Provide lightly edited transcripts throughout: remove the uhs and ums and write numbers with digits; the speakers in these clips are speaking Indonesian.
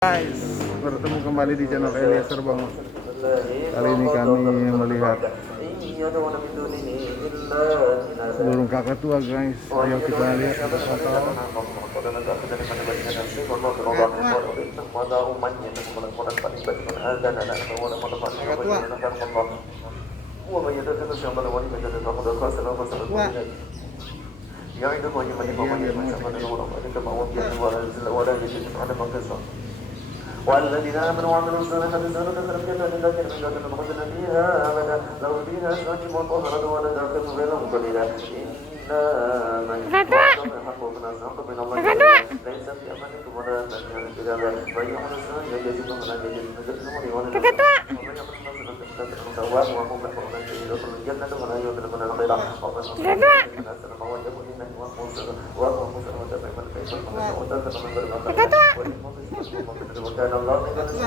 Guys, bertemu kembali di channel Eliezer Bang. Kali ini kami melihat burung kakak tua guys. Ayo kita lihat foto. والذين آمنوا وعملوا الصالحات سنة لم يكن لكن من ذات المخزن فيها أبدا لو فيها أزواج مطهرة ونداخل بينهم قليلا إنا من يحق بنصر من الله ليس في أمانكم ولا من الكتاب وإن يعمل الصالحات يجزيكم ولا يجزيكم ومن يعمل سواء وهم يحكمون أن يدخلوا الجنة ولا يظلمون الخير ومن أحسن مواجب إنه هو المرسل وهو المرسل وتبعهم الكيف وتبعهم وكان الله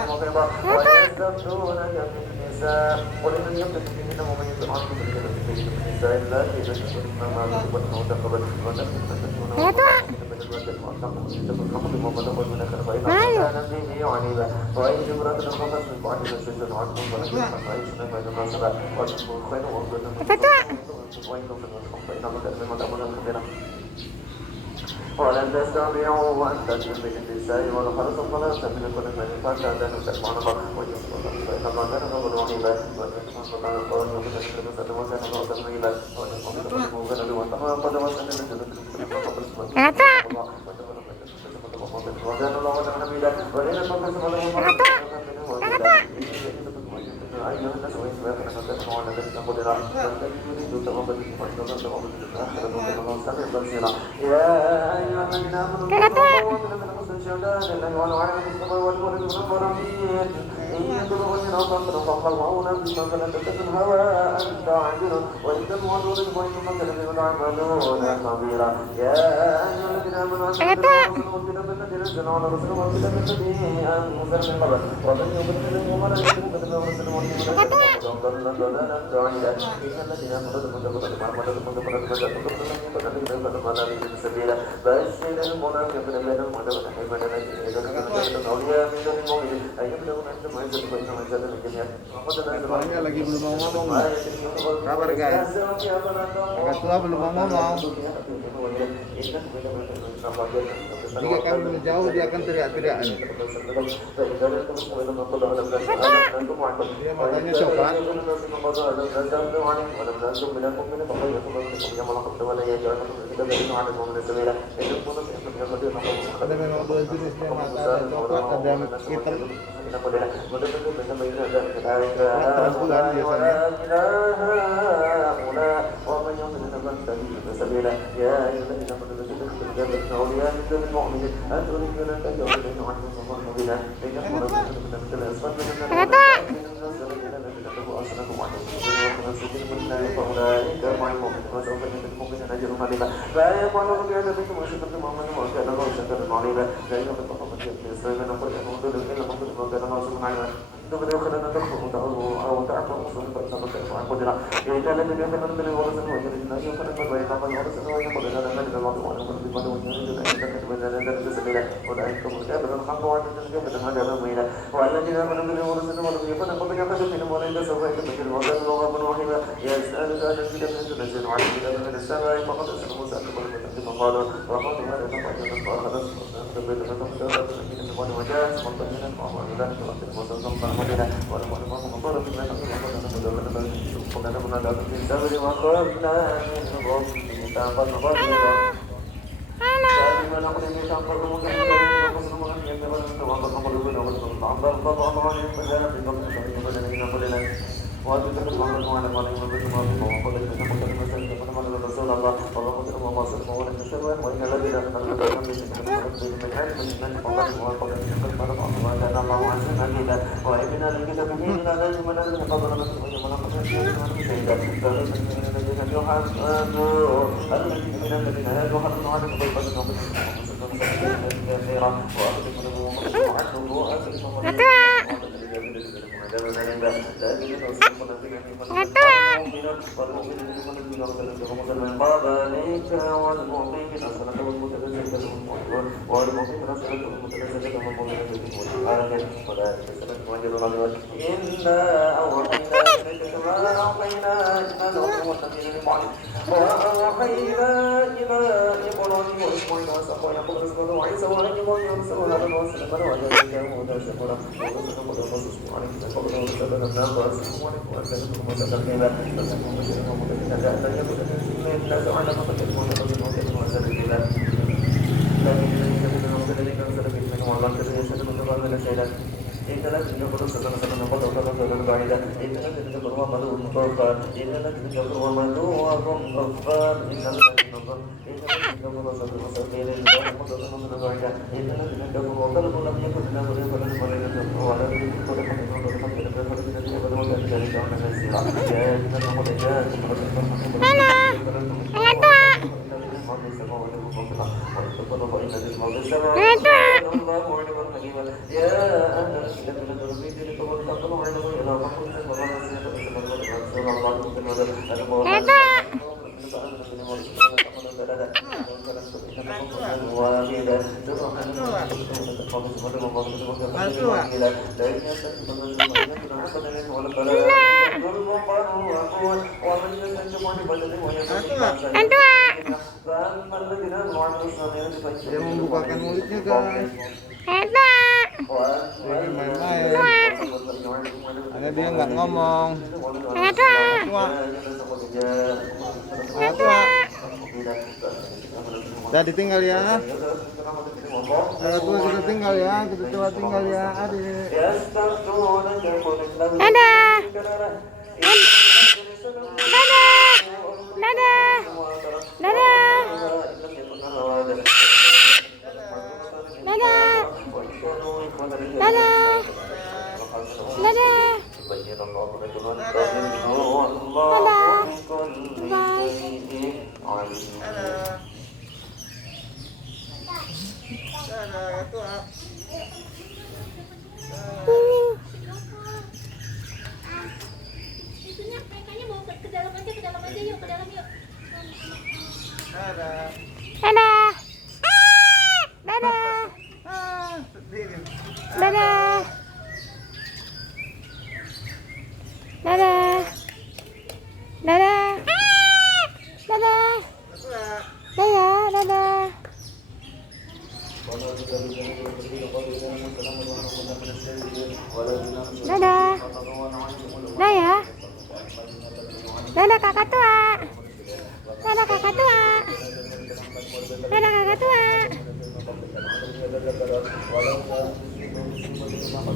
مخيرا ويستفتونك في النساء قل من يملك فيهن ومن يتعنكم في النساء اللاتي يجوزن ما تقبلن وتقبل وإن جبرت الخبث من بعد الشجر عنكم ولكن عائشة بين الناس وتكون خير وإن ولن تستطيعوا أن تجلبوا النساء والحرث فلا تملكوا من الفحشاء تنسوا الله ويسرون فإن الله كان غفورا رحيما ويسرون فلا يقولون من الشرك وكان الله تقريبا ويسرون فلا يقولون قد وسن من وكان الله نبيا ولن أيها الناس وإن سمعتم أن تسمعوا أن تسمعوا لنا يريد توبة يا أيها الذين آمنوا من المستشهدات لله والعالم السماء والأرض والمرابين إن يكونوا من أصابر فخلعون بما فلا تتكن هواء تعجل وإن تنوضوا بالبيت فكذب تعملون خبيرا يا أيها الذين آمنوا أنزلوا بالذي نزل على رسوله وأنزل بالذي أنزل من قبل ومن يبدل ومن يكذب بالذي أرسل ضلالا بعيدا إن الذين آمنوا سبيلا بشر المنافقين بينهم وتبت حيبة أولياء من المؤمنين أن يبلغوا عندهم عزة وإنهم عزة الجميع Lagi belum mau ngomong. Kabar guys. Kakak tua belum mau ngomong. Jika kami menjauh dia akan teriak-teriak. Dia matanya coklat. Ada memang dua jenisnya mata, ada coklat, ada hitam. Terang-terang biasanya. والذين آمنوا بالله ورسوله ولم يكن قبل يقتلهم ولا يتسوى إلى وكان الله غفورا رحيما يسألك أهل الكتاب أن تنزل على الكتاب من السماء فقد أرسل موسى أكبر من أهل قالوا وقالوا هذا نفع جنة فأخذت وجاء مطمئنا وهو ذلك وقت موسى صلى المدينة ولما مطر في الله وقال من لا في الدبر وقالنا منهم ميثاقا غليظا كان نقول ميثاقا والمؤمنين وذلك سنة وجل الغدوة إنا أوحينا إليك كما أوحينا إلى نوح والذين من بعده وأوحينا إلى إبراهيم وإسماعيل وإسحاق ويعقوب ورزقنا وعيسى وأيوب ويونس وهارون وسليمان وجعلنا هدى شكورا ورزقنا قد نصص عليك قبل ورسلنا النار وأسلموا عليكم وأسلمكم وتسليما فسلموا بشرنا ومتكنا لا يكن الناس على مقتلهم وتقدموا وسلم لكن الذين كفروا الذين كفروا منهم والله الذين يشهدون من شيئا إن الذين كفروا سنة قد وصلوا بعيدا إن الذين كفروا وملوا كفار إن الذين كفروا وملوا وهم كفار إن الذين كفروا وصلوا وسقيل الله قد وصلوا بعيدا إن الذين كفروا وقالوا لم يكن لنا ولي فلن ولن ولا يكن Dia membukakan mulutnya guys. Jadi main-main. Karena dia nggak ngomong. Udah ditinggal ya. Tua kita tinggal ya. Kita tua tinggal ya. Adik. Dadah. Dadah. Dadah. Dadah. Dadah. Dadah. Itunya kayaknya mau ke dalam aja yuk, ke dalam yuk. Dadah. Dadah. Dadah. Dadah. Dadah. Dadah. Dadah. Dadah. Dadah. Dadah. Dadah. Dadah kakak tua. Dadah kakak tua. Dadah kakak tua.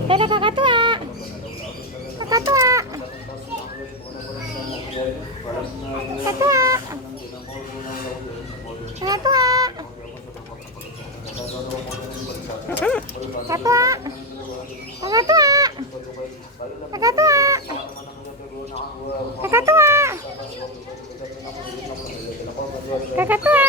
Dadah kakak tua. Kakak tua. Kakak tua. Kakak tua. Kakak tua. Kakak tua. Kakak tua. Kakak tua. Kakak tua.